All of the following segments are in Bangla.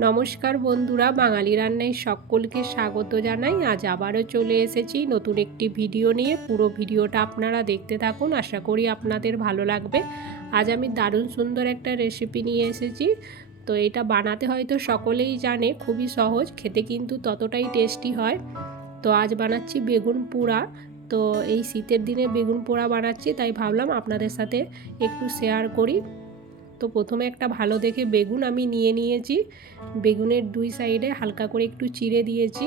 নমস্কার বন্ধুরা, বাঙালি রান্নায় সকলকে স্বাগত জানাই। আজ আবারও চলে এসেছি নতুন একটি ভিডিও নিয়ে। পুরো ভিডিওটা আপনারা দেখতে থাকুন, আশা করি আপনাদের ভালো লাগবে। আজ আমি দারুণ সুন্দর একটা রেসিপি নিয়ে এসেছি। তো এটা বানাতে হয়তো সকলেই জানে, খুবই সহজ, খেতে কিন্তু ততটাই টেস্টি হয়। তো আজ বানাচ্ছি বেগুন পোড়া। তো এই শীতের দিনে বেগুন পোড়া বানাচ্ছি, তাই ভাবলাম আপনাদের সাথে একটু শেয়ার করি। তো প্রথমে একটা ভালো দেখে বেগুন আমি নিয়েছি। বেগুনের দুই সাইডে হালকা করে একটু চিড়ে দিয়েছি,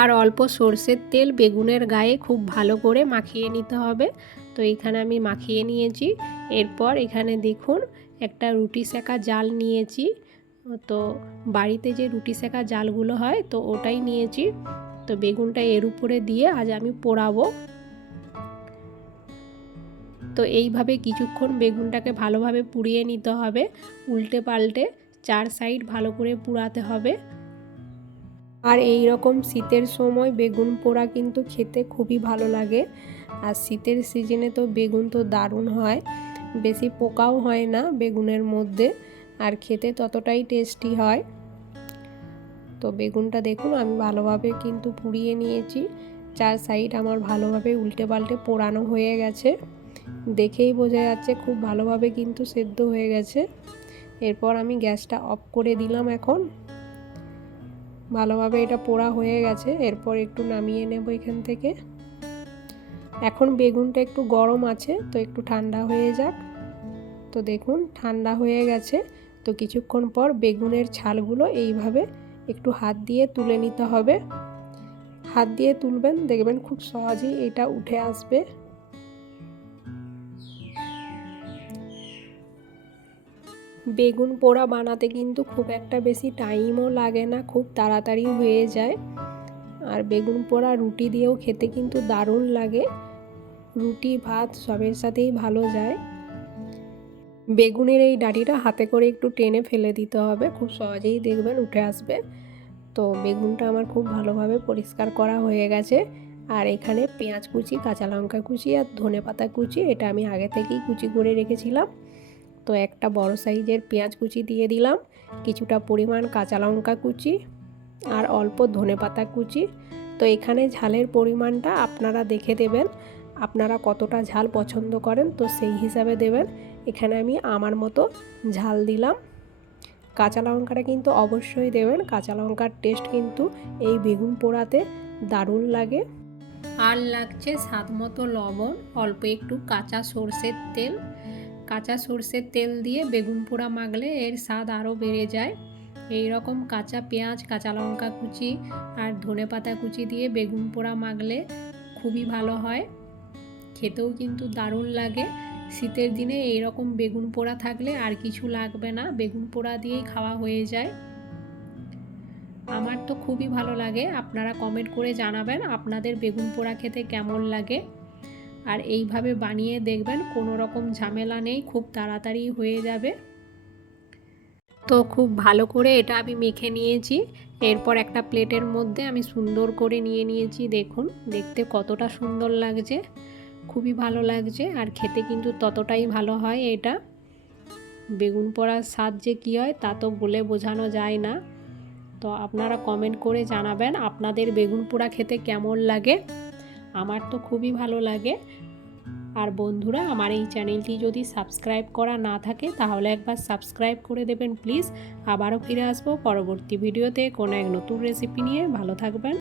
আর অল্প সর্ষের তেল বেগুনের গায়ে খুব ভালো করে মাখিয়ে নিতে হবে। তো এখানে আমি মাখিয়ে নিয়েছি। এরপর এখানে দেখুন একটা রুটি সেকা জাল নিয়েছি। তো বাড়িতে যে রুটি সেকা জালগুলো হয়, তো ওটাই নিয়েছি। তো বেগুনটা এর উপরে দিয়ে আজ আমি পোড়াবো। তো এইভাবে কিছুক্ষণ বেগুনটাকে ভালোভাবে পুড়িয়ে নিতে হবে, উল্টে পাল্টে চার সাইড ভালো করে পুড়াতে হবে। আর এই রকম শীতের সময় বেগুন পোড়া কিন্তু খেতে খুবই ভালো লাগে। আর শীতের সিজনে তো বেগুন তো দারুণ হয়, বেশি পোকাও হয় না বেগুনের মধ্যে, আর খেতে ততটাই টেস্টি হয়। তো বেগুনটা দেখুন আমি ভালোভাবে কিন্তু পুড়িয়ে নিয়েছি। চার সাইড আমার ভালোভাবে উল্টে পাল্টে পোড়ানো হয়ে গেছে, দেখেই বোঝা যাচ্ছে খুব ভালোভাবে কিন্তু সেদ্ধ হয়ে গেছে। এরপর আমি গ্যাসটা অফ করে দিলাম। এখন ভালোভাবে এটা পোড়া হয়ে গেছে। এরপর একটু নামিয়ে নেব এখান থেকে। এখন বেগুনটা একটু গরম আছে, তো একটু ঠান্ডা হয়ে যাক। তো দেখুন ঠান্ডা হয়ে গেছে। তো কিছুক্ষণ পর বেগুনের ছালগুলো এইভাবে একটু হাত দিয়ে তুলে নিতে হবে। হাত দিয়ে তুলবেন, দেখবেন খুব সহজেই এটা উঠে আসবে। বেগুন পোড়া বানাতে কিন্তু খুব একটা বেশি টাইমও লাগে না, খুব তাড়াতাড়ি হয়ে যায়। আর বেগুন পোড়া রুটি দিয়েও খেতে কিন্তু দারুণ লাগে, রুটি ভাত সবের সাথেই ভালো যায়। বেগুনের এই ডাঁটিটা হাতে করে একটু টেনে ফেলে দিতে হবে, খুব সহজেই দেখবেন উঠে আসবে। তো বেগুনটা আমার খুব ভালোভাবে পরিষ্কার করা হয়ে গেছে। আর এখানে পেঁয়াজ কুচি, কাঁচা লঙ্কা কুচি আর ধনেপাতা কুচি, এটা আমি আগে থেকেই কুচি করে রেখেছিলাম। তো একটা বড় সাইজের পেঁয়াজ কুচি দিয়ে দিলাম, কিছুটা পরিমাণ কাঁচা লঙ্কা কুচি আর অল্প ধনেপাতা কুচি। তো এখানে ঝালের পরিমাণটা আপনারা দেখে দেবেন, আপনারা কতটা ঝাল পছন্দ করেন তো সেই হিসাবে দেবেন। এখানে আমি আমার মতো ঝাল দিলাম। কাঁচা লঙ্কাটা কিন্তু অবশ্যই দেবেন, কাঁচা লঙ্কার টেস্ট কিন্তু এই বেগুন পোড়াতে দারুণ লাগে। আর লাগছে স্বাদ মতো লবণ, অল্প একটু কাঁচা সর্ষের তেল। কাঁচা সর্ষের তেল দিয়ে বেগুন পোড়া মাখলে এর স্বাদ আরও বেড়ে যায়। এই রকম কাঁচা পেঁয়াজ, কাঁচা লঙ্কা কুচি আর ধনেপাতা কুচি দিয়ে বেগুন পোড়া মাখলে খুবই ভালো হয়, খেতেও কিন্তু দারুণ লাগে। শীতের দিনে এই রকম বেগুন পোড়া থাকলে আর কিছু লাগবে না, বেগুন পোড়া দিয়েই খাওয়া হয়ে যায়। আমার তো খুবই ভালো লাগে। আপনারা কমেন্ট করে জানাবেন আপনাদের বেগুন পোড়া খেতে কেমন লাগে। আর এইভাবে বানিয়ে দেখবেন, কোনো রকম ঝামেলা নেই, খুব তাড়াতাড়ি হয়ে যাবে। তো খুব ভালো করে এটা আমি মেখে নিয়েছি। এরপর একটা প্লেটের মধ্যে আমি সুন্দর করে নিয়েছি। দেখুন দেখতে কতটা সুন্দর লাগছে, খুবই ভালো লাগছে, আর খেতে কিন্তু ততটাই ভালো হয় এটা। বেগুন পোড়ার স্বাদ যে কী হয় তা তো বলে বোঝানো যায় না। তো আপনারা কমেন্ট করে জানাবেন আপনাদের বেগুন পোড়া খেতে কেমন লাগে। আমার তো খুবই ভালো লাগে। আর বন্ধুরা, আমার এই চ্যানেলটি যদি সাবস্ক্রাইব করা না থাকে তাহলে একবার সাবস্ক্রাইব করে দেবেন প্লিজ। আবারও ফিরে আসবো পরবর্তী ভিডিওতে কোনো এক নতুন রেসিপি নিয়ে। ভালো থাকবেন।